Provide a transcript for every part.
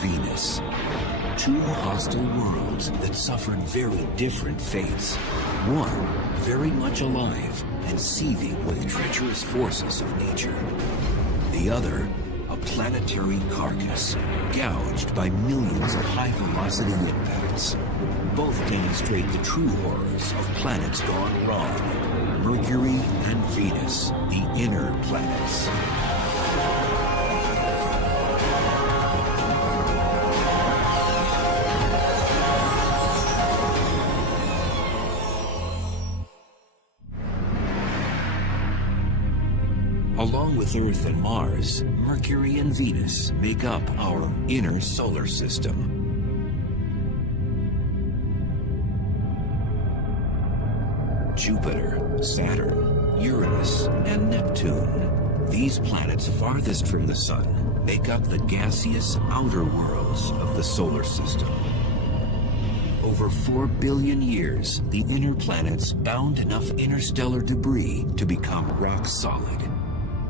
Venus. Two hostile worlds that suffered very different fates. One, very much alive and seething with treacherous forces of nature. The other, a planetary carcass, gouged by millions of high-velocity impacts. Both demonstrate the true horrors of planets gone wrong. Mercury and Venus, the inner planets. Along with Earth and Mars, Mercury and Venus make up our inner solar system. Jupiter, Saturn, Uranus, and Neptune. These planets farthest from the Sun make up the gaseous outer worlds of the solar system. Over 4 billion years, the inner planets bound enough interstellar debris to become rock solid.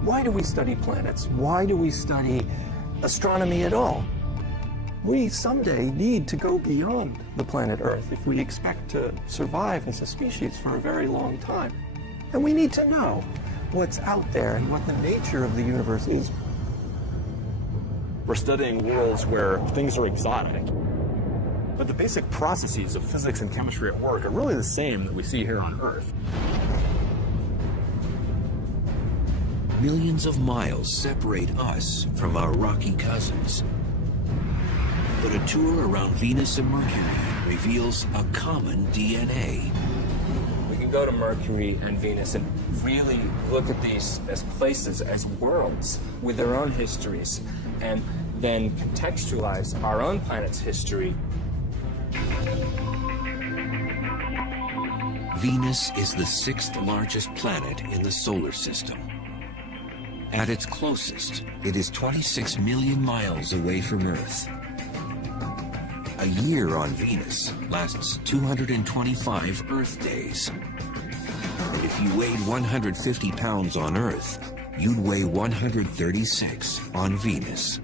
Why do we study planets? Why do we study astronomy at all? We someday need to go beyond the planet Earth if we expect to survive as a species for a very long time. And we need to know what's out there and what the nature of the universe is. We're studying worlds where things are exotic, but the basic processes of physics and chemistry at work are really the same that we see here on Earth. Millions of miles separate us from our rocky cousins. But a tour around Venus and Mercury reveals a common DNA. We can go to Mercury and Venus and really look at these as places, as worlds with their own histories, and then contextualize our own planet's history. Venus is the 6th largest planet in the solar system. At its closest, it is 26 million miles away from Earth. A year on Venus lasts 225 Earth days. And if you weighed 150 pounds on Earth, you'd weigh 136 on Venus.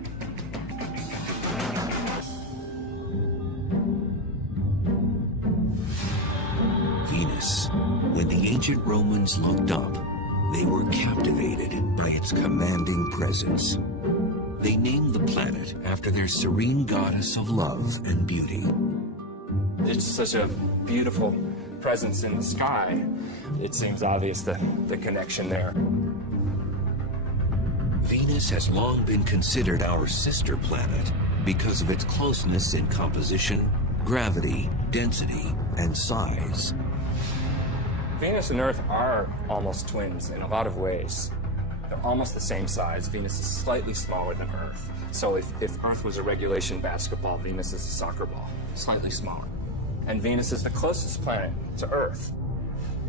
Venus. When the ancient Romans looked up, they were captivated by its commanding presence. They named the planet after their serene goddess of love and beauty. It's such a beautiful presence in the sky. It seems obvious the connection there. Venus has long been considered our sister planet because of its closeness in composition, gravity, density, and size. Venus and Earth are almost twins in a lot of ways. They're almost the same size. Venus is slightly smaller than Earth. So if Earth was a regulation basketball, Venus is a soccer ball, slightly smaller. And Venus is the closest planet to Earth.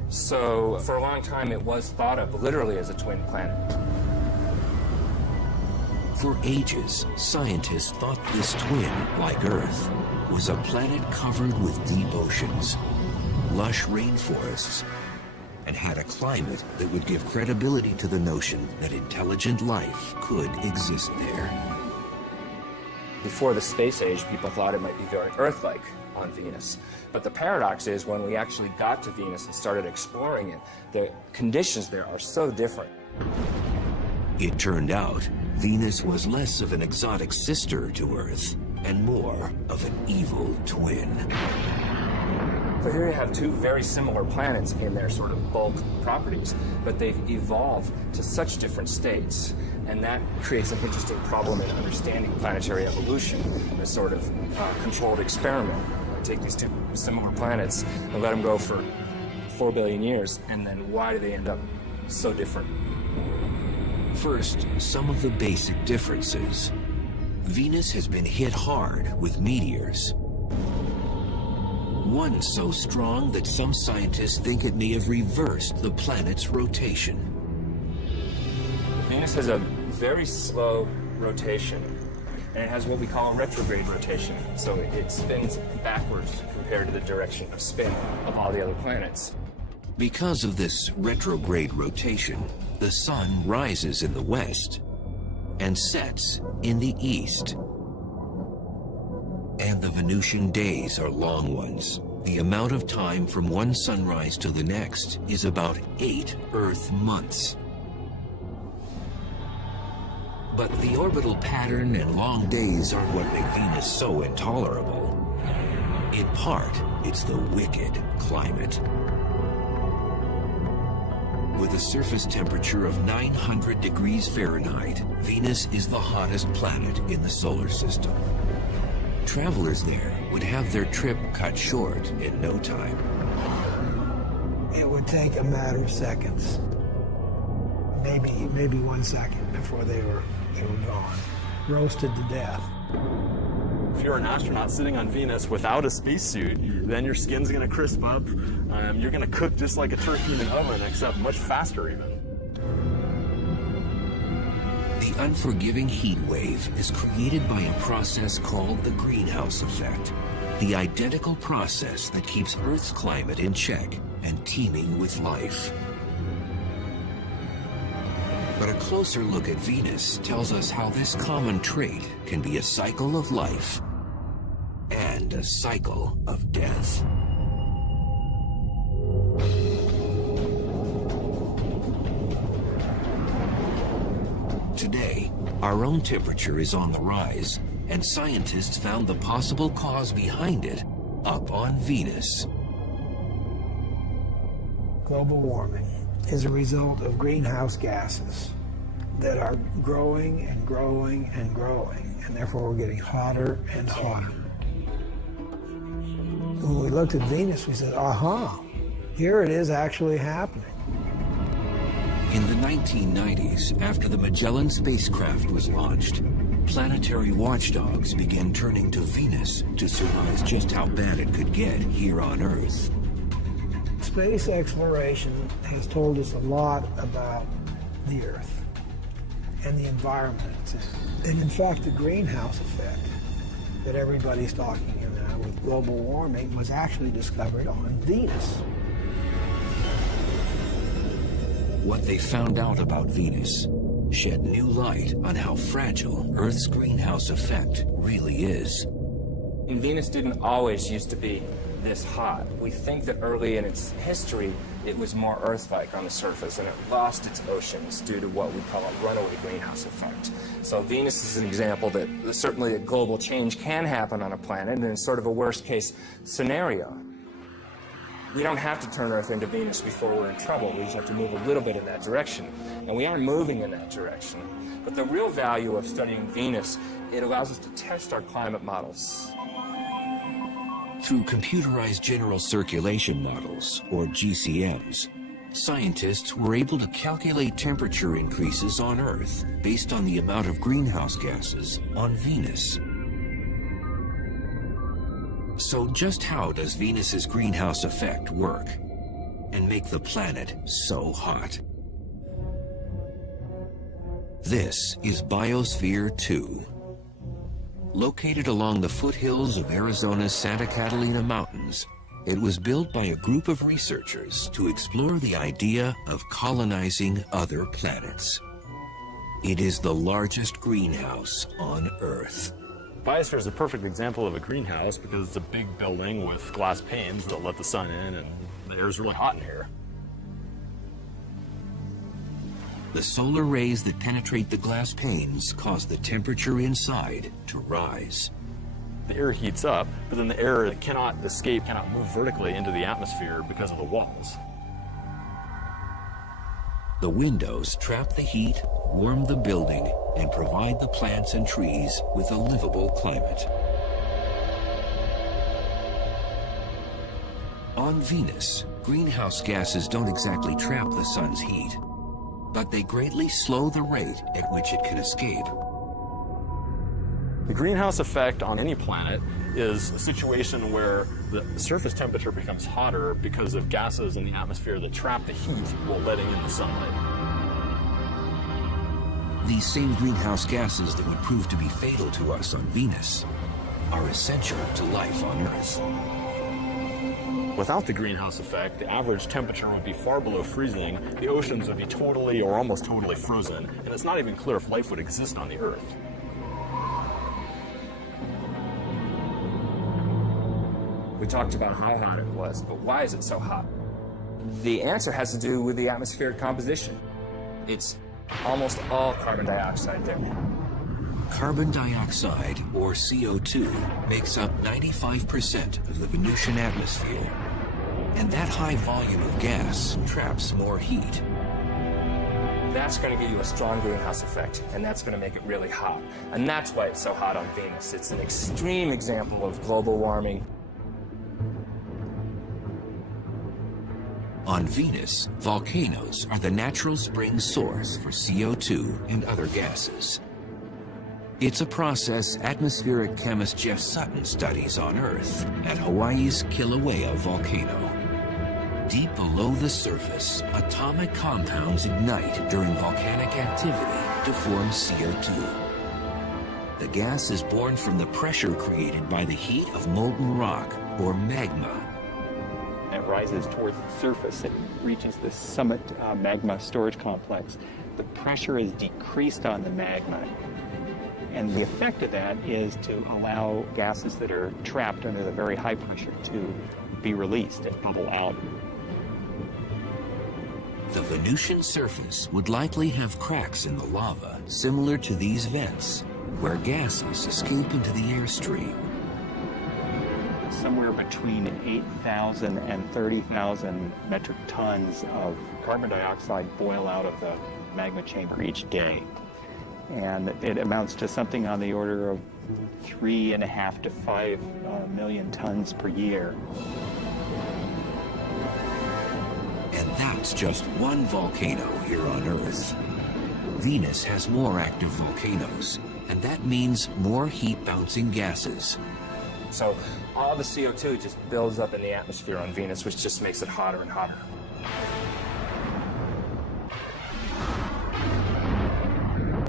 So for a long time, it was thought of literally as a twin planet. For ages, scientists thought this twin, like Earth, was a planet covered with deep oceans, lush rainforests, and had a climate that would give credibility to the notion that intelligent life could exist there. Before the space age, people thought it might be very Earth-like on Venus. But the paradox is when we actually got to Venus and started exploring it, the conditions there are so different. It turned out Venus was less of an exotic sister to Earth and more of an evil twin. So here you have two very similar planets in their sort of bulk properties, but they've evolved to such different states. And that creates an interesting problem in understanding planetary evolution, a sort of controlled experiment. Take these two similar planets and let them go for 4 billion years, and then why do they end up so different? First, some of the basic differences. Venus has been hit hard with meteors. One so strong that some scientists think it may have reversed the planet's rotation. Venus has a very slow rotation, and it has what we call a retrograde rotation. So it spins backwards compared to the direction of spin of all the other planets. Because of this retrograde rotation, the sun rises in the west and sets in the east. And the Venusian days are long ones. The amount of time from one sunrise to the next is about 8 Earth months. But the orbital pattern and long days aren't what make Venus so intolerable. In part, it's the wicked climate. With a surface temperature of 900 degrees Fahrenheit, Venus is the hottest planet in the solar system. Travelers there would have their trip cut short in no time. It would take a matter of seconds, maybe 1 second before they were gone, roasted to death. If you're an astronaut sitting on Venus without a spacesuit, then your skin's going to crisp up. You're going to cook just like a turkey in an oven, except much faster even. The unforgiving heat wave is created by a process called the greenhouse effect, the identical process that keeps Earth's climate in check and teeming with life. But a closer look at Venus tells us how this common trait can be a cycle of life and a cycle of death. Today, our own temperature is on the rise, and scientists found the possible cause behind it up on Venus. Global warming is a result of greenhouse gases that are growing and growing and growing, and therefore we're getting hotter and hotter. When we looked at Venus, we said, aha, here it is actually happening. In the 1990s, after the Magellan spacecraft was launched, planetary watchdogs began turning to Venus to surmise just how bad it could get here on Earth. Space exploration has told us a lot about the Earth and the environment it's in. And in fact, the greenhouse effect that everybody's talking about with global warming was actually discovered on Venus. What they found out about Venus shed new light on how fragile Earth's greenhouse effect really is. And Venus didn't always used to be this hot. We think that early in its history, it was more Earth-like on the surface, and it lost its oceans due to what we call a runaway greenhouse effect. So Venus is an example that certainly a global change can happen on a planet, and it's sort of a worst-case scenario. We don't have to turn Earth into Venus before we're in trouble. We just have to move a little bit in that direction. And we are moving in that direction. But the real value of studying Venus, it allows us to test our climate models. Through computerized general circulation models, or GCMs, scientists were able to calculate temperature increases on Earth based on the amount of greenhouse gases on Venus. So just how does Venus's greenhouse effect work and make the planet so hot? This is Biosphere 2. Located along the foothills of Arizona's Santa Catalina Mountains, it was built by a group of researchers to explore the idea of colonizing other planets. It is the largest greenhouse on Earth. Biosphere is a perfect example of a greenhouse because it's a big building with glass panes that let the sun in, and the air is really hot in here. The solar rays that penetrate the glass panes cause the temperature inside to rise. The air heats up, but then the air cannot escape, cannot move vertically into the atmosphere because of the walls. The windows trap the heat, warm the building, and provide the plants and trees with a livable climate. On Venus, greenhouse gases don't exactly trap the sun's heat, but they greatly slow the rate at which it can escape. The greenhouse effect on any planet is a situation where the surface temperature becomes hotter because of gases in the atmosphere that trap the heat while letting in the sunlight. These same greenhouse gases that would prove to be fatal to us on Venus are essential to life on Earth. Without the greenhouse effect, the average temperature would be far below freezing, the oceans would be totally or almost totally frozen, and it's not even clear if life would exist on the Earth. We talked about how hot it was, but why is it so hot? The answer has to do with the atmospheric composition. It's almost all carbon dioxide there. Carbon dioxide, or CO2, makes up 95% of the Venusian atmosphere. And that high volume of gas traps more heat. That's going to give you a strong greenhouse effect, and that's going to make it really hot. And that's why it's so hot on Venus. It's an extreme example of global warming. On Venus, volcanoes are the natural spring source for CO2 and other gases. It's a process atmospheric chemist Jeff Sutton studies on Earth at Hawaii's Kilauea volcano. Deep below the surface, atomic compounds ignite during volcanic activity to form CO2. The gas is born from the pressure created by the heat of molten rock, or magma. It rises towards the surface. It reaches the summit magma storage complex. The pressure is decreased on the magma. And the effect of that is to allow gases that are trapped under the very high pressure to be released and bubble out. The Venusian surface would likely have cracks in the lava, similar to these vents, where gases escape into the airstream. Somewhere between 8,000 and 30,000 metric tons of carbon dioxide boil out of the magma chamber each day. And it amounts to something on the order of 3.5 to 5 million tons per year. And that's just one volcano here on Earth. Venus has more active volcanoes, and that means more heat-bouncing gases. So all the CO2 just builds up in the atmosphere on Venus, which just makes it hotter and hotter.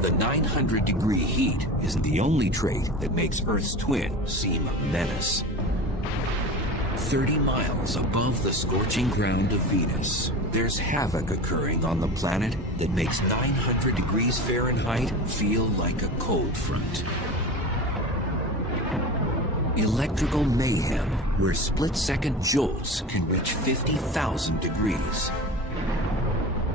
The 900-degree heat isn't the only trait that makes Earth's twin seem a menace. 30 miles above the scorching ground of Venus, there's havoc occurring on the planet that makes 900 degrees Fahrenheit feel like a cold front. Electrical mayhem, where split-second jolts can reach 50,000 degrees.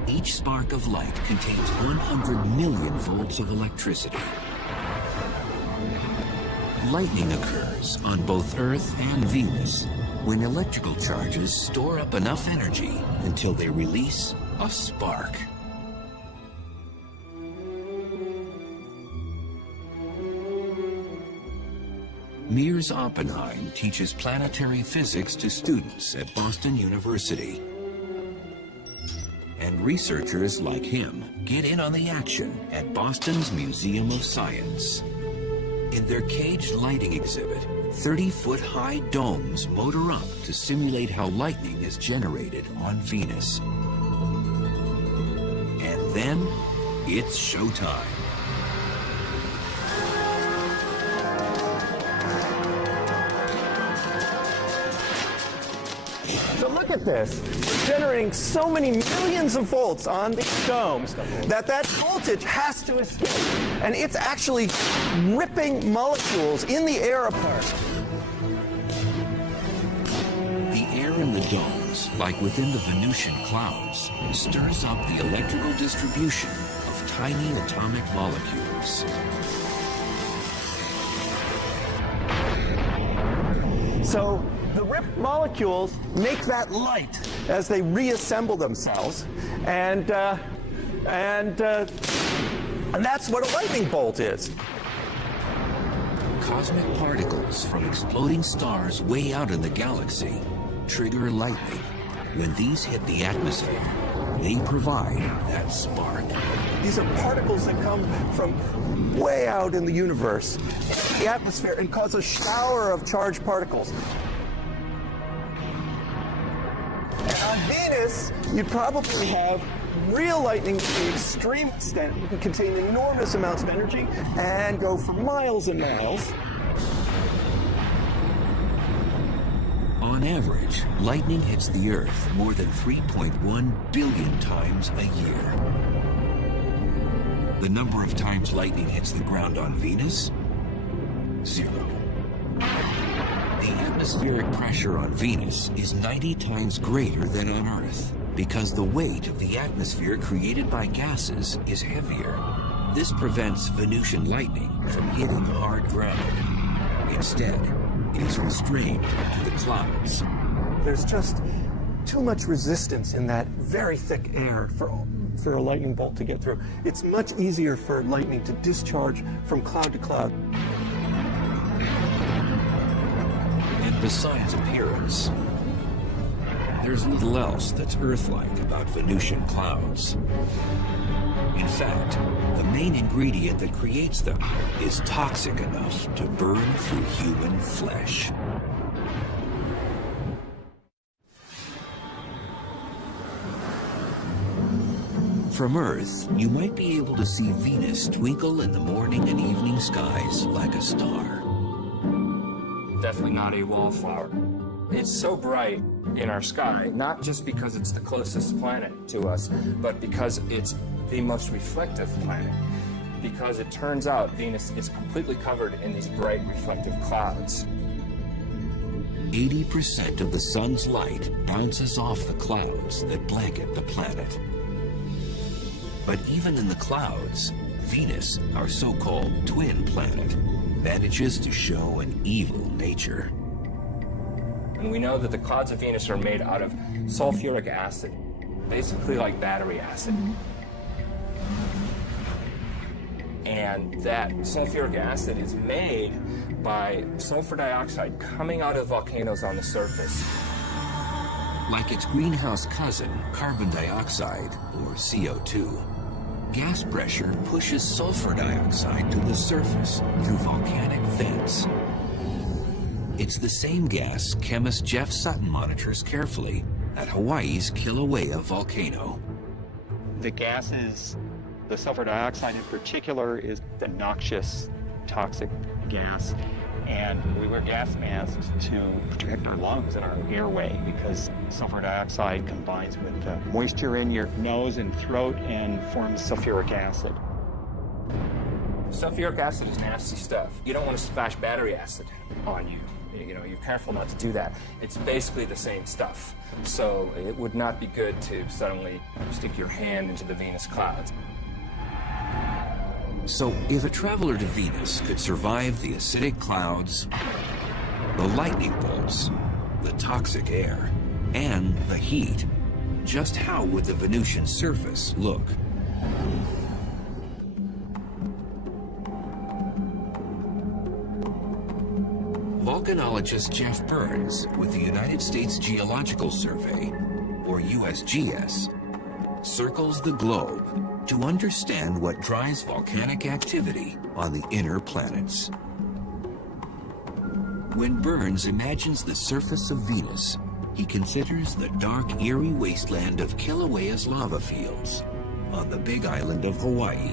Each spark of light contains 100 million volts of electricity. Lightning occurs on both Earth and Venus when electrical charges store up enough energy until they release a spark. Mears Oppenheim teaches planetary physics to students at Boston University. And researchers like him get in on the action at Boston's Museum of Science. In their caged lighting exhibit, 30-foot-high domes motor up to simulate how lightning is generated on Venus. And then, it's showtime. So look at this. We're generating so many millions of volts on these domes that voltage has to escape. And it's actually ripping molecules in the air apart. The air in the domes, like within the Venusian clouds, stirs up the electrical distribution of tiny atomic molecules. So the ripped molecules make that light as they reassemble themselves, and that's what a lightning bolt is. Cosmic particles from exploding stars way out in the galaxy trigger lightning. When these hit the atmosphere, they provide that spark. These are particles that come from way out in the universe, into the atmosphere, and cause a shower of charged particles. And on Venus, you'd probably have real lightning to the extreme extent. You can contain enormous amounts of energy and go for miles and miles. On average, lightning hits the Earth more than 3.1 billion times a year. The number of times lightning hits the ground on Venus? 0. The atmospheric pressure on Venus is 90 times greater than on Earth because the weight of the atmosphere created by gases is heavier. This prevents Venusian lightning from hitting hard ground. Instead, it is restrained to the clouds. There's just too much resistance in that very thick air for a lightning bolt to get through. It's much easier for lightning to discharge from cloud to cloud. And besides appearance, there's little else that's Earth-like about Venusian clouds. In fact, the main ingredient that creates them is toxic enough to burn through human flesh. From Earth, you might be able to see Venus twinkle in the morning and evening skies like a star. Definitely not a wallflower. It's so bright in our sky, not just because it's the closest planet to us, but because it's the most reflective planet. Because it turns out Venus is completely covered in these bright reflective clouds. 80% of the sun's light bounces off the clouds that blanket the planet. But even in the clouds, Venus, our so-called twin planet, manages to show an evil nature. And we know that the clouds of Venus are made out of sulfuric acid, basically like battery acid. And that sulfuric acid is made by sulfur dioxide coming out of volcanoes on the surface. Like its greenhouse cousin, carbon dioxide, or CO2, gas pressure pushes sulfur dioxide to the surface through volcanic vents. It's the same gas chemist Jeff Sutton monitors carefully at Hawaii's Kilauea volcano. The gases, the sulfur dioxide in particular, is a noxious, toxic gas. And we wear gas masks to protect our lungs and our airway because sulfur dioxide combines with the moisture in your nose and throat and forms sulfuric acid. Sulfuric acid is nasty stuff. You don't want to splash battery acid on you. You know, you're careful not to do that. It's basically the same stuff. So it would not be good to suddenly stick your hand into the Venus clouds. So if a traveler to Venus could survive the acidic clouds, the lightning bolts, the toxic air, and the heat, just how would the Venusian surface look? Volcanologist Jeff Burns with the United States Geological Survey, or USGS, circles the globe to understand what drives volcanic activity on the inner planets. When Burns imagines the surface of Venus, he considers the dark, eerie wasteland of Kilauea's lava fields on the big island of Hawaii.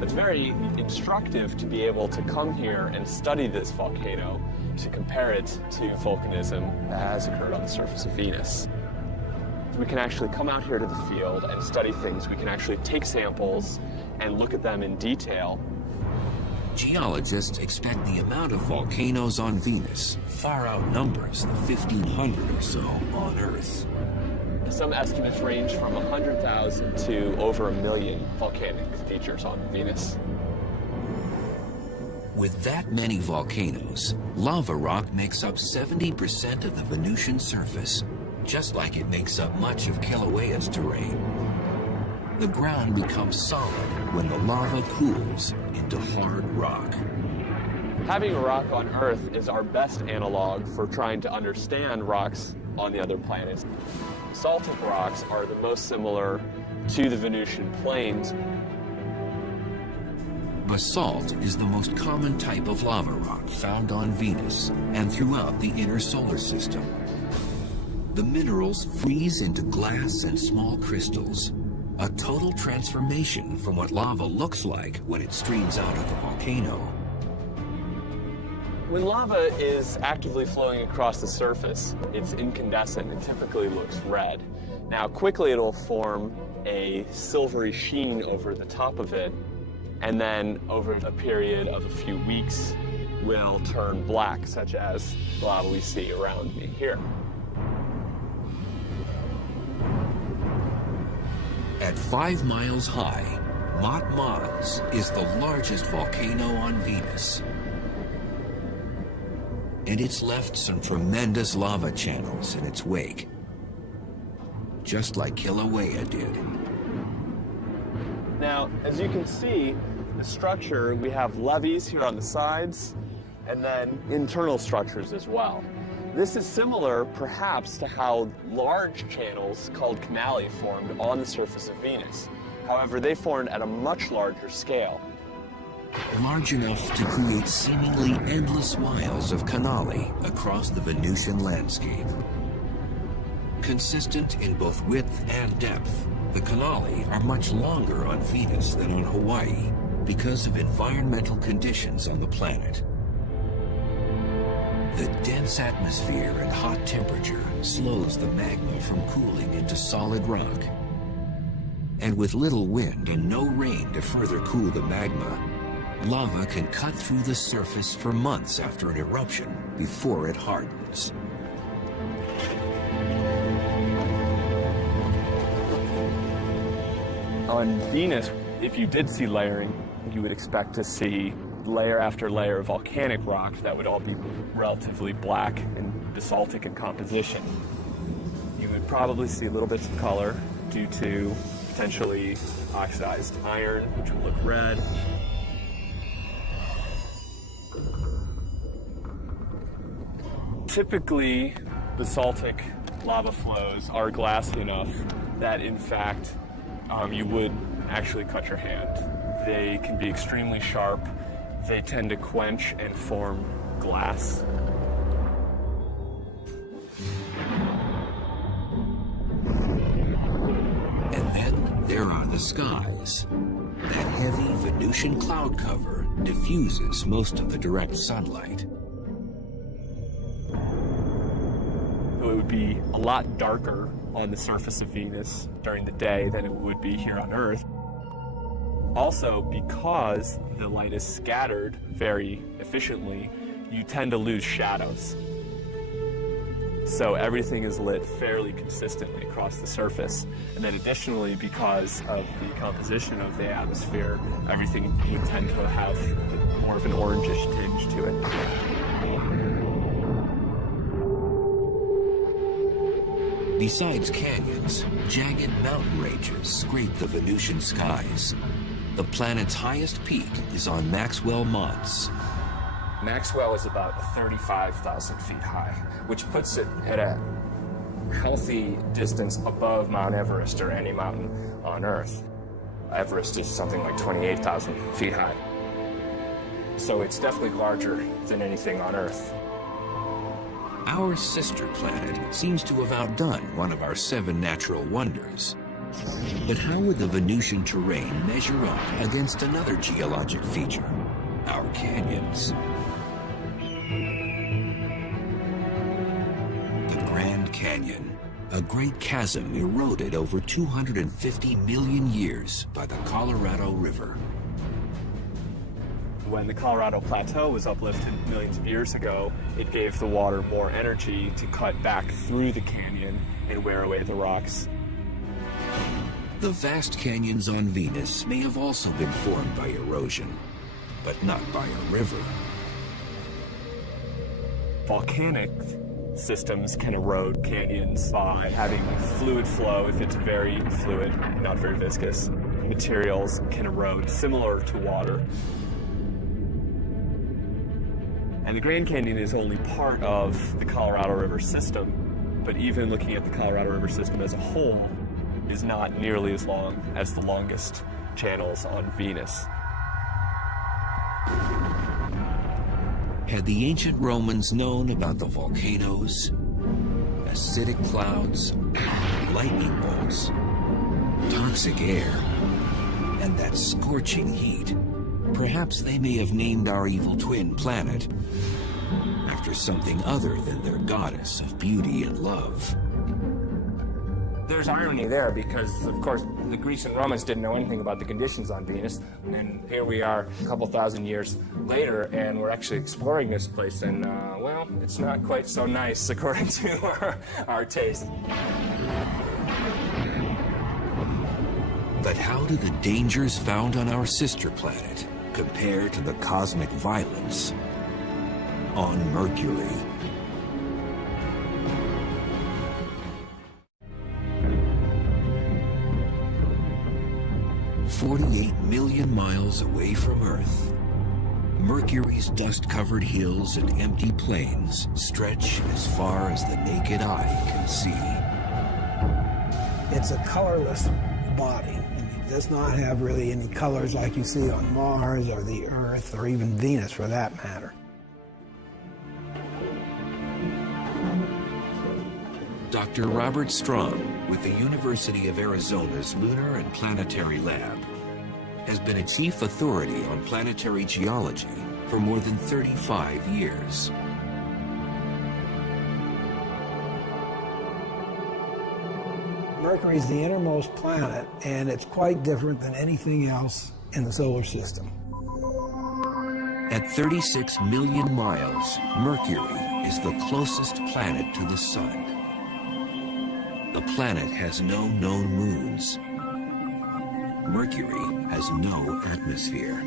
It's very instructive to be able to come here and study this volcano to compare it to volcanism that has occurred on the surface of Venus. We can actually come out here to the field and study things. We can actually take samples and look at them in detail. Geologists expect the amount of volcanoes on Venus far outnumbers the 1,500 or so on Earth. Some estimates range from 100,000 to over 1 million volcanic features on Venus. With that many volcanoes, lava rock makes up 70% of the Venusian surface, just like it makes up much of Kilauea's terrain. The ground becomes solid when the lava cools into hard rock. Having a rock on Earth is our best analog for trying to understand rocks on the other planets. Basaltic rocks are the most similar to the Venusian plains. Basalt is the most common type of lava rock found on Venus and throughout the inner solar system. The minerals freeze into glass and small crystals, a total transformation from what lava looks like when it streams out of the volcano. When lava is actively flowing across the surface, it's incandescent and typically looks red. Now, quickly it'll form a silvery sheen over the top of it. and then over a period of a few weeks will turn black, such as the lava we see around me here. At 5 miles high, Mont Mons is the largest volcano on Venus. And it's left some tremendous lava channels in its wake, just like Kilauea did. Now, as you can see, the structure, we have levees here on the sides, and then internal structures as well. This is similar, perhaps, to how large channels called canali formed on the surface of Venus. However, they formed at a much larger scale. Large enough to create seemingly endless miles of canali across the Venusian landscape. Consistent in both width and depth, the canali are much longer on Venus than on Hawaii because of environmental conditions on the planet. The dense atmosphere and hot temperature slows the magma from cooling into solid rock. And with little wind and no rain to further cool the magma, lava can cut through the surface for months after an eruption before it hardens. On Venus, if you did see layering, you would expect to see layer after layer of volcanic rock that would all be relatively black and basaltic in composition. You would probably see little bits of color due to potentially oxidized iron, which would look red. Typically, basaltic lava flows are glassy enough that, in fact, you would actually cut your hand. They can be extremely sharp. They tend to quench and form glass. And then there are the skies. That heavy Venusian cloud cover diffuses most of the direct sunlight. So it would be a lot darker on the surface of Venus during the day than it would be here on Earth. Also, because the light is scattered very efficiently, you tend to lose shadows. So everything is lit fairly consistently across the surface. And then additionally, because of the composition of the atmosphere, everything would tend to have more of an orangish tinge to it. Besides canyons, jagged mountain ranges scrape the Venusian skies. The planet's highest peak is on Maxwell Mons. Maxwell is about 35,000 feet high, which puts it at a healthy distance above Mount Everest or any mountain on Earth. Everest is something like 28,000 feet high. So it's definitely larger than anything on Earth. Our sister planet seems to have outdone one of our 7 natural wonders. But how would the Venusian terrain measure up against another geologic feature, our canyons? The Grand Canyon, a great chasm eroded over 250 million years by the Colorado River. When the Colorado Plateau was uplifted millions of years ago, it gave the water more energy to cut back through the canyon and wear away the rocks. The vast canyons on Venus may have also been formed by erosion, but not by a river. Volcanic systems can erode canyons by having fluid flow if it's very fluid, not very viscous. Materials can erode similar to water. And the Grand Canyon is only part of the Colorado River system, but even looking at the Colorado River system as a whole is not nearly as long as the longest channels on Venus. Had the ancient Romans known about the volcanoes, acidic clouds, lightning bolts, toxic air, and that scorching heat, perhaps they may have named our evil twin planet after something other than their goddess of beauty and love. There's irony there because, of course, the Greeks and Romans didn't know anything about the conditions on Venus, and here we are a couple thousand years later, and we're actually exploring this place, and, well, it's not quite so nice according to our taste. But how do the dangers found on our sister planet compare to the cosmic violence on Mercury? "48 million miles away from Earth, Mercury's dust-covered hills and empty plains stretch as far as the naked eye can see." It's a colorless body. It does not have really any colors like you see on Mars or the Earth or even Venus for that matter. Dr. Robert Strong, with the University of Arizona's Lunar and Planetary Lab, has been a chief authority on planetary geology for more than 35 years. Mercury is the innermost planet, and it's quite different than anything else in the solar system. At 36 million miles, Mercury is the closest planet to the Sun. The planet has no known moons. Mercury has no atmosphere.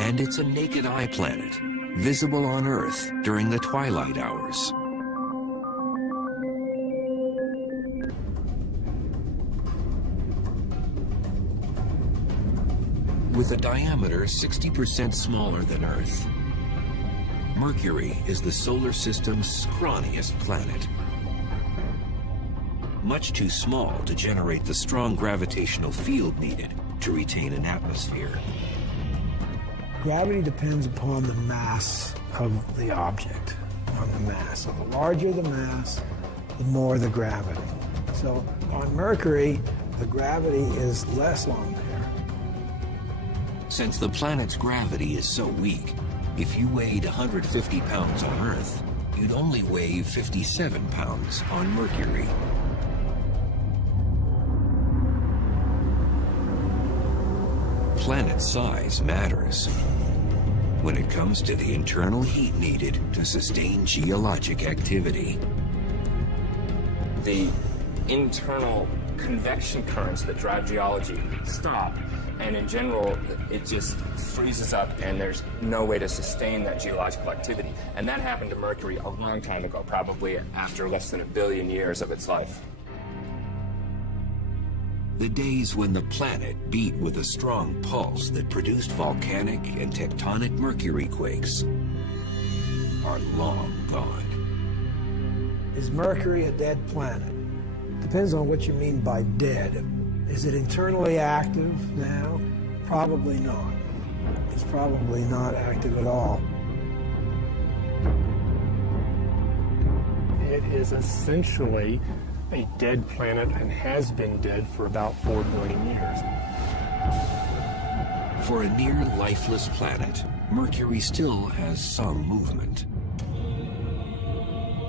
And it's a naked eye planet, visible on Earth during the twilight hours. With a diameter 60% smaller than Earth, Mercury is the solar system's scrawniest planet. Much too small to generate the strong gravitational field needed to retain an atmosphere. Gravity depends upon the mass of the object, on the mass. So the larger the mass, the more the gravity. So on Mercury, the gravity is less on there. Since the planet's gravity is so weak, if you weighed 150 pounds on Earth, you'd only weigh 57 pounds on Mercury. Planet size matters when it comes to the internal heat needed to sustain geologic activity. The internal convection currents that drive geology stop, and in general, it just freezes up and there's no way to sustain that geological activity. And that happened to Mercury a long time ago, probably after less than 1 billion years of its life. The days when the planet beat with a strong pulse that produced volcanic and tectonic Mercury quakes are long gone. Is Mercury a dead planet? Depends on what you mean by dead. Is it internally active now? Probably not. It's probably not active at all. It is essentially a dead planet and has been dead for about 4 billion years. For a near lifeless planet, Mercury still has some movement.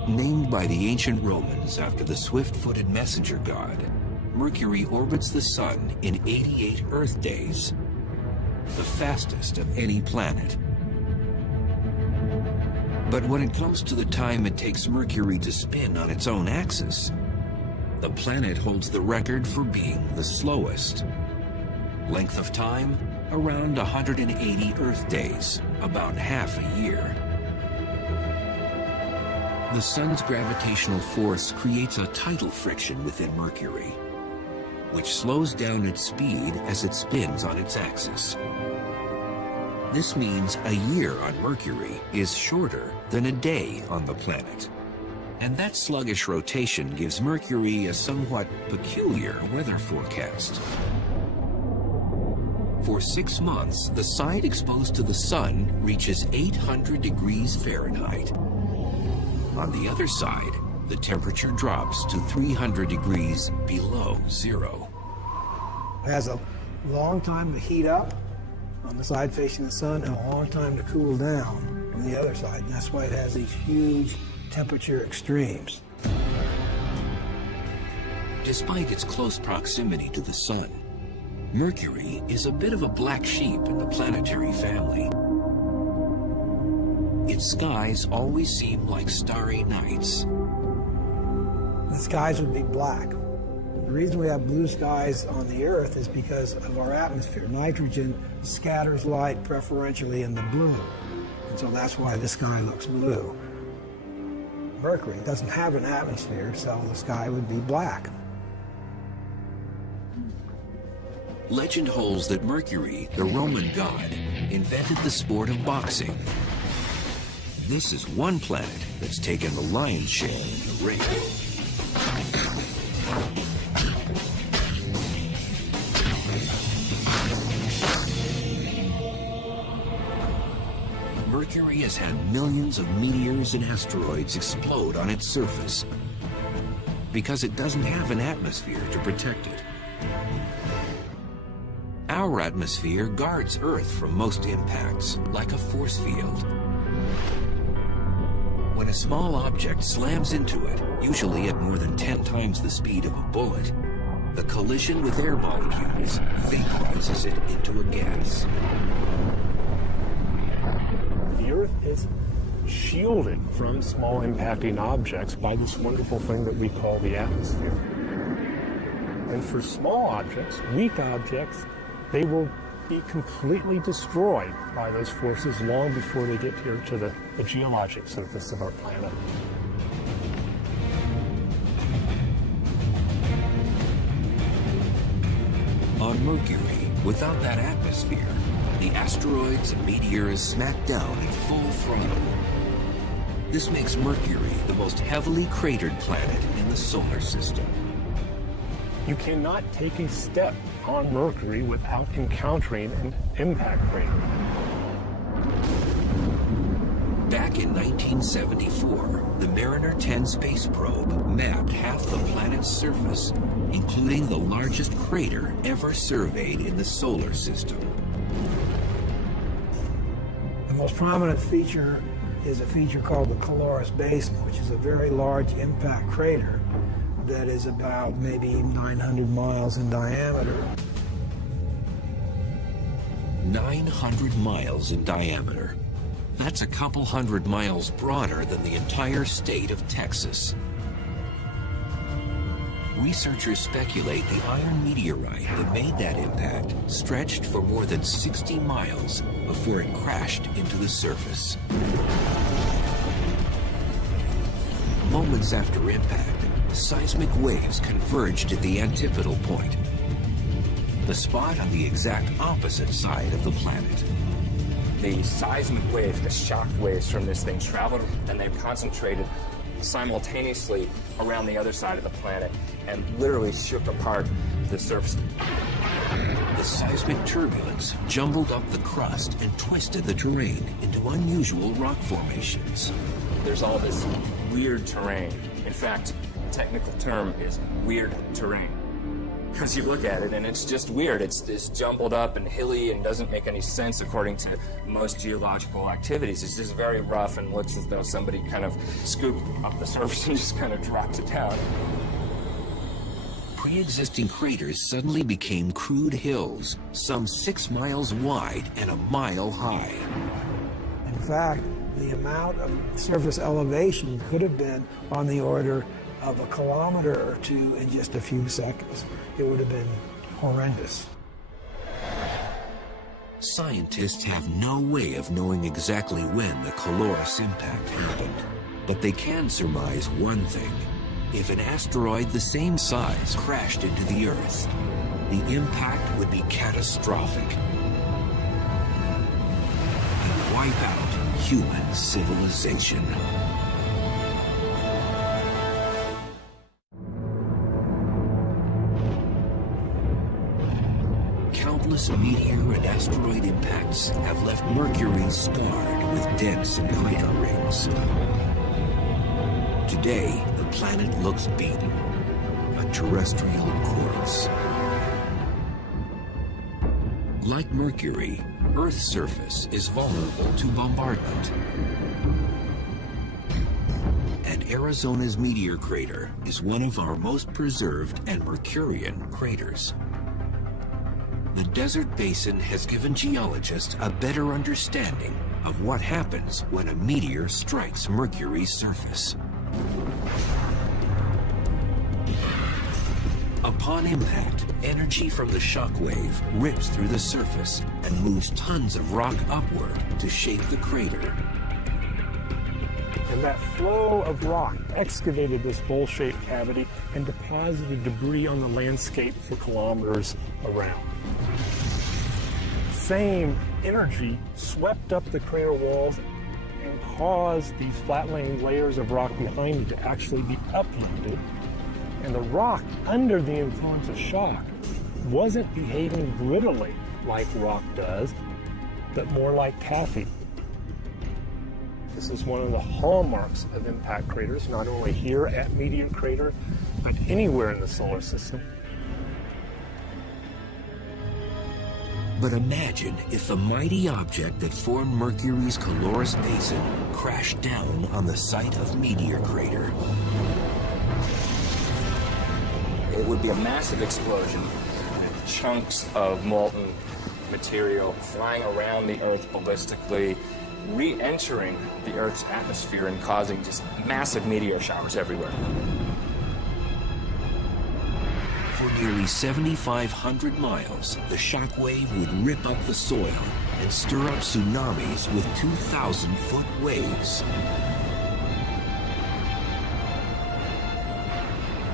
Named by the ancient Romans after the swift-footed messenger god, Mercury orbits the Sun in 88 Earth days, the fastest of any planet. But when it comes to the time it takes Mercury to spin on its own axis, the planet holds the record for being the slowest. Length of time, around 180 Earth days, about half a year. The Sun's gravitational force creates a tidal friction within Mercury, which slows down its speed as it spins on its axis. This means a year on Mercury is shorter than a day on the planet. And that sluggish rotation gives Mercury a somewhat peculiar weather forecast. For 6 months, the side exposed to the Sun reaches 800 degrees Fahrenheit. On the other side, the temperature drops to 300 degrees below zero. It has a long time to heat up on the side facing the Sun and a long time to cool down on the other side. And that's why it has these huge temperature extremes. Despite its close proximity to the Sun, Mercury is a bit of a black sheep in the planetary family. Its skies always seem like starry nights. The skies would be black. The reason we have blue skies on the Earth is because of our atmosphere. Nitrogen scatters light preferentially in the blue, and so that's why the sky looks blue. Mercury doesn't have an atmosphere, so the sky would be black. Legend holds that Mercury, the Roman god, invented the sport of boxing. This is one planet that's taken the lion's share in the ring. Mercury has had millions of meteors and asteroids explode on its surface because it doesn't have an atmosphere to protect it. Our atmosphere guards Earth from most impacts, like a force field. When a small object slams into it, usually at more than 10 times the speed of a bullet, the collision with air molecules vaporizes it into a gas. The Earth is shielded from small impacting objects by this wonderful thing that we call the atmosphere. And for small objects, weak objects, they will be completely destroyed by those forces long before they get here to the geologic surface of our planet. On Mercury, without that atmosphere, the asteroids and meteors smack down at full throttle. This makes Mercury the most heavily cratered planet in the solar system. You cannot take a step on Mercury without encountering an impact crater. Back in 1974, the Mariner 10 space probe mapped half the planet's surface, including the largest crater ever surveyed in the solar system. The most prominent feature is a feature called the Caloris Basin, which is a very large impact crater that is about maybe 900 miles in diameter. 900 miles in diameter. That's a couple hundred miles broader than the entire state of Texas. Researchers speculate the iron meteorite that made that impact stretched for more than 60 miles before it crashed into the surface. Moments after impact, seismic waves converged at the antipodal point, the spot on the exact opposite side of the planet. The seismic waves, the shock waves from this thing traveled, and they concentrated simultaneously around the other side of the planet and literally shook apart the surface. The seismic turbulence jumbled up the crust and twisted the terrain into unusual rock formations. There's all this weird terrain. In fact, the technical term is weird terrain. Because you look at it and it's just weird. It's this jumbled up and hilly and doesn't make any sense according to most geological activities. It's just very rough and looks as though somebody kind of scooped up the surface and just kind of dropped it down. Pre-existing craters suddenly became crude hills, some 6 miles wide and a mile high. In fact, the amount of surface elevation could have been on the order of a kilometer or two in just a few seconds. It would have been horrendous. Scientists have no way of knowing exactly when the Caloris impact happened, but they can surmise one thing. If an asteroid the same size crashed into the Earth, the impact would be catastrophic and wipe out human civilization. Countless meteor and asteroid impacts have left Mercury scarred with dents and crater rings. Today, the planet looks beaten, a terrestrial corpse. Like Mercury, Earth's surface is vulnerable to bombardment. And that Arizona's meteor crater is one of our most preserved and Mercurian craters. The desert basin has given geologists a better understanding of what happens when a meteor strikes Mercury's surface. Upon impact, energy from the shock wave rips through the surface and moves tons of rock upward to shape the crater. And that flow of rock excavated this bowl-shaped cavity and deposited debris on the landscape for kilometers around. Same energy swept up the crater walls and caused these flat-laying layers of rock behind it to actually be uplifted. And the rock, under the influence of shock, wasn't behaving grittily like rock does, but more like taffy. This is one of the hallmarks of impact craters, not only here at Meteor Crater, but anywhere in the solar system. But imagine if the mighty object that formed Mercury's Calorus Basin crashed down on the site of Meteor Crater. It would be a massive explosion. Chunks of molten material flying around the Earth ballistically, re-entering the Earth's atmosphere and causing just massive meteor showers everywhere. For nearly 7,500 miles, the shock wave would rip up the soil and stir up tsunamis with 2,000-foot waves.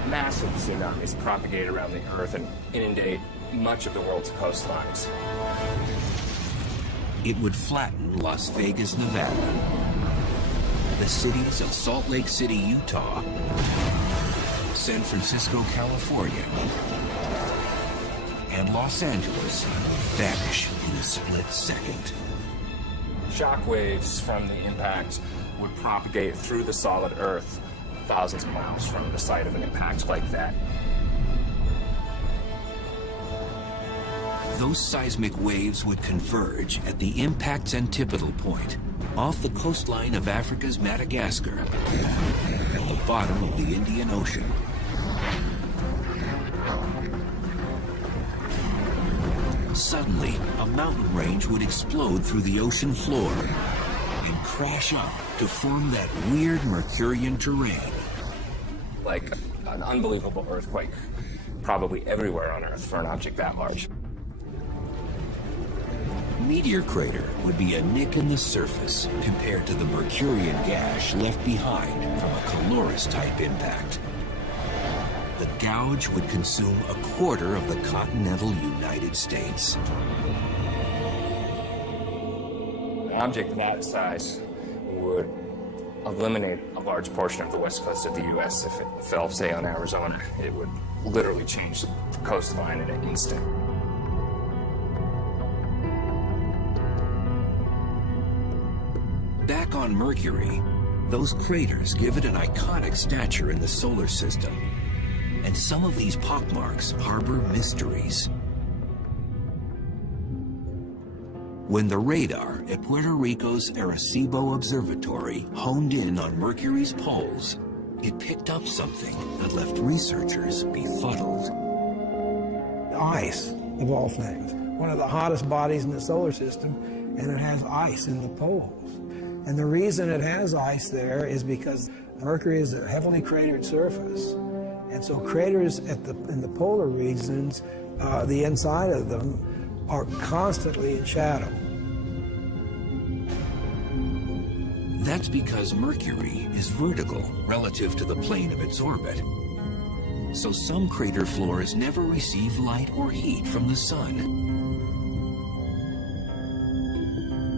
Massive tsunamis propagate around the Earth and inundate much of the world's coastlines. It would flatten Las Vegas, Nevada, the cities of Salt Lake City, Utah, San Francisco, California, and Los Angeles vanish in a split second. Shock waves from the impact would propagate through the solid Earth thousands of miles from the site of an impact like that. Those seismic waves would converge at the impact's antipodal point, off the coastline of Africa's Madagascar, at the bottom of the Indian Ocean. Suddenly, a mountain range would explode through the ocean floor and crash up to form that weird Mercurian terrain. Like an unbelievable earthquake, probably everywhere on Earth for an object that large. Meteor Crater would be a nick in the surface compared to the Mercurian gash left behind from a Calorus-type impact. The gouge would consume a quarter of the continental United States. An object that size would eliminate a large portion of the west coast of the U.S. if it fell, say, on Arizona. It would literally change the coastline in an instant. Back on Mercury, those craters give it an iconic stature in the solar system. And some of these pockmarks harbor mysteries. When the radar at Puerto Rico's Arecibo Observatory honed in on Mercury's poles, it picked up something that left researchers befuddled. Ice, of all things. One of the hottest bodies in the solar system, and it has ice in the poles. And the reason it has ice there is because Mercury is a heavily cratered surface. And so craters in the polar regions, the inside of them, are constantly in shadow. That's because Mercury is vertical relative to the plane of its orbit. So some crater floors never receive light or heat from the sun.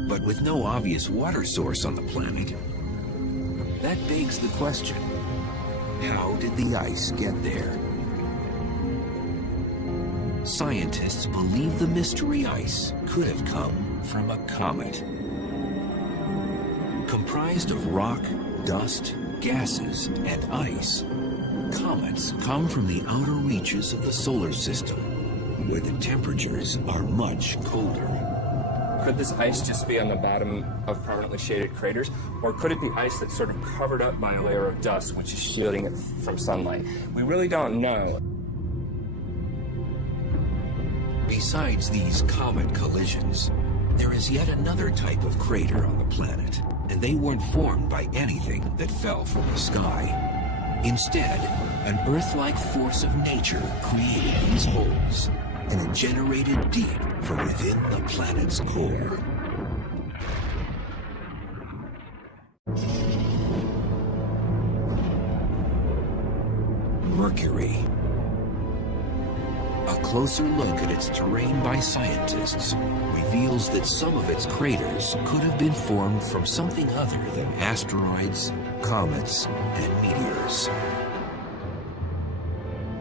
But with no obvious water source on the planet, that begs the question, how did the ice get there? Scientists believe the mystery ice could have come from a comet. Comprised of rock, dust, gases, and ice, comets come from the outer reaches of the solar system, where the temperatures are much colder. Could this ice just be on the bottom of permanently shaded craters? Or could it be ice that's sort of covered up by a layer of dust which is shielding it from sunlight? We really don't know. Besides these comet collisions, there is yet another type of crater on the planet, and they weren't formed by anything that fell from the sky. Instead, an Earth-like force of nature created these holes, and it generated deep from within the planet's core. Mercury. A closer look at its terrain by scientists reveals that some of its craters could have been formed from something other than asteroids, comets, and meteors.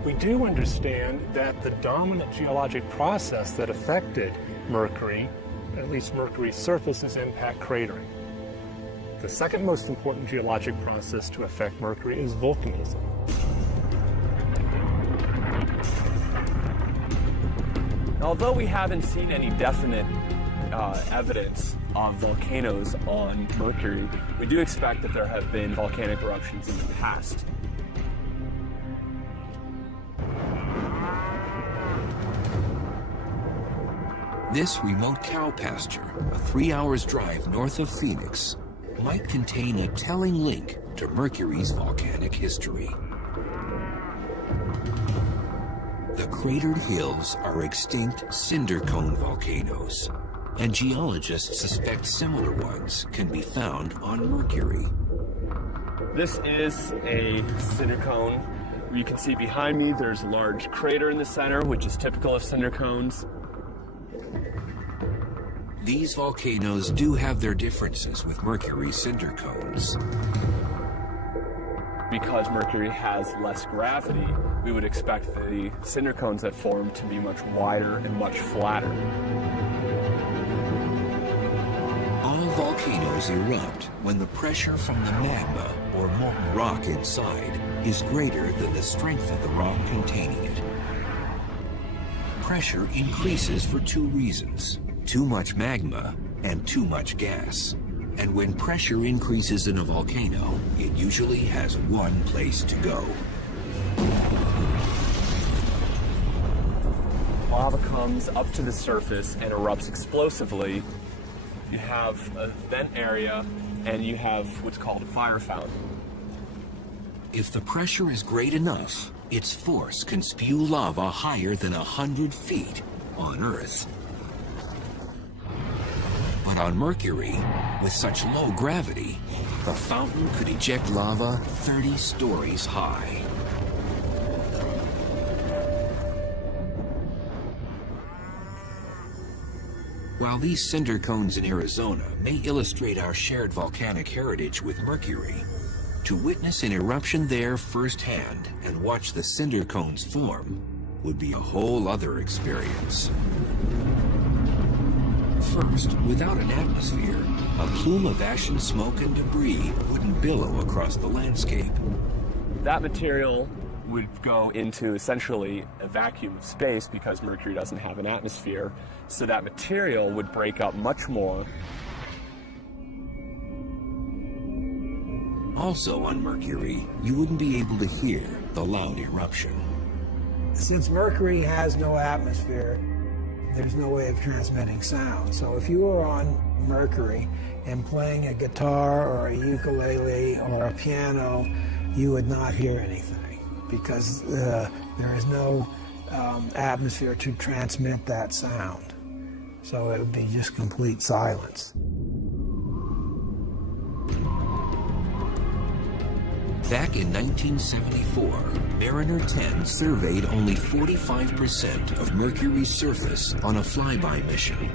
We do understand that the dominant geologic process that affected Mercury, at least Mercury's surface, is impact cratering. The second most important geologic process to affect Mercury is volcanism. Although we haven't seen any definite evidence of volcanoes on Mercury, we do expect that there have been volcanic eruptions in the past. This remote cow pasture, a 3 hours drive north of Phoenix, might contain a telling link to Mercury's volcanic history. The cratered hills are extinct cinder cone volcanoes, and geologists suspect similar ones can be found on Mercury. This is a cinder cone. You can see behind me there's a large crater in the center, which is typical of cinder cones. These volcanoes do have their differences with Mercury's cinder cones. Because Mercury has less gravity, we would expect the cinder cones that form to be much wider and much flatter. All volcanoes erupt when the pressure from the magma or molten rock inside is greater than the strength of the rock containing it. Pressure increases for two reasons: too much magma and too much gas. And when pressure increases in a volcano, it usually has one place to go. Lava comes up to the surface and erupts explosively. You have a vent area and you have what's called a fire fountain. If the pressure is great enough, its force can spew lava higher than 100 feet on Earth. But on Mercury, with such low gravity, the fountain could eject lava 30 stories high. While these cinder cones in Arizona may illustrate our shared volcanic heritage with Mercury, to witness an eruption there firsthand and watch the cinder cones form would be a whole other experience. First, without an atmosphere, a plume of ash and smoke and debris wouldn't billow across the landscape. That material would go into essentially a vacuum of space because Mercury doesn't have an atmosphere, so that material would break up much more. Also on Mercury, you wouldn't be able to hear the loud eruption. Since Mercury has no atmosphere, there's no way of transmitting sound. So if you were on Mercury and playing a guitar or a ukulele or a piano, you would not hear anything because there is no atmosphere to transmit that sound. So it would be just complete silence. Back in 1974, Mariner 10 surveyed only 45% of Mercury's surface on a flyby mission.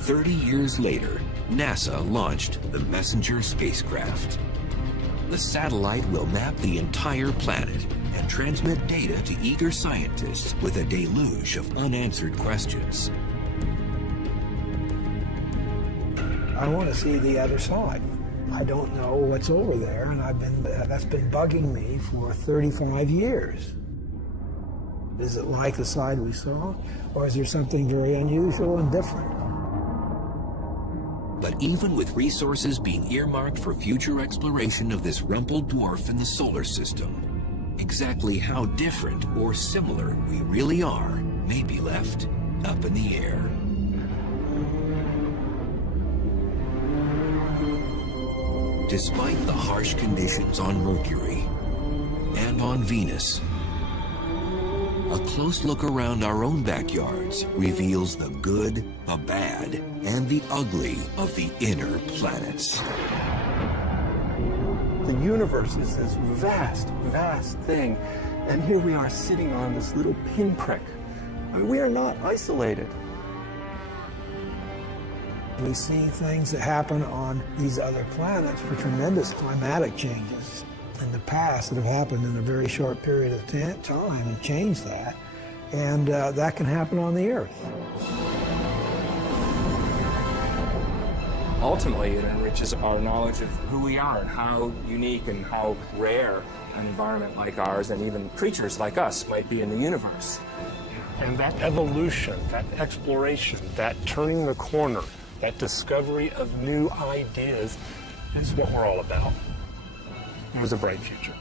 30 years later, NASA launched the Messenger spacecraft. The satellite will map the entire planet and transmit data to eager scientists with a deluge of unanswered questions. I want to see the other side. I don't know what's over there, and that's been bugging me for 35 years. Is it like the side we saw, or is there something very unusual and different? But even with resources being earmarked for future exploration of this rumpled dwarf in the solar system, exactly how different or similar we really are may be left up in the air. Despite the harsh conditions on Mercury and on Venus, a close look around our own backyards reveals the good, the bad, and the ugly of the inner planets. The universe is this vast, vast thing, and here we are sitting on this little pinprick. I mean, we are not isolated. We see things that happen on these other planets for tremendous climatic changes in the past that have happened in a very short period of time and changed that. And that can happen on the Earth. Ultimately, it enriches our knowledge of who we are and how unique and how rare an environment like ours and even creatures like us might be in the universe. And that evolution, that exploration, that turning the corner, that discovery of new ideas is what we're all about. It was a bright future.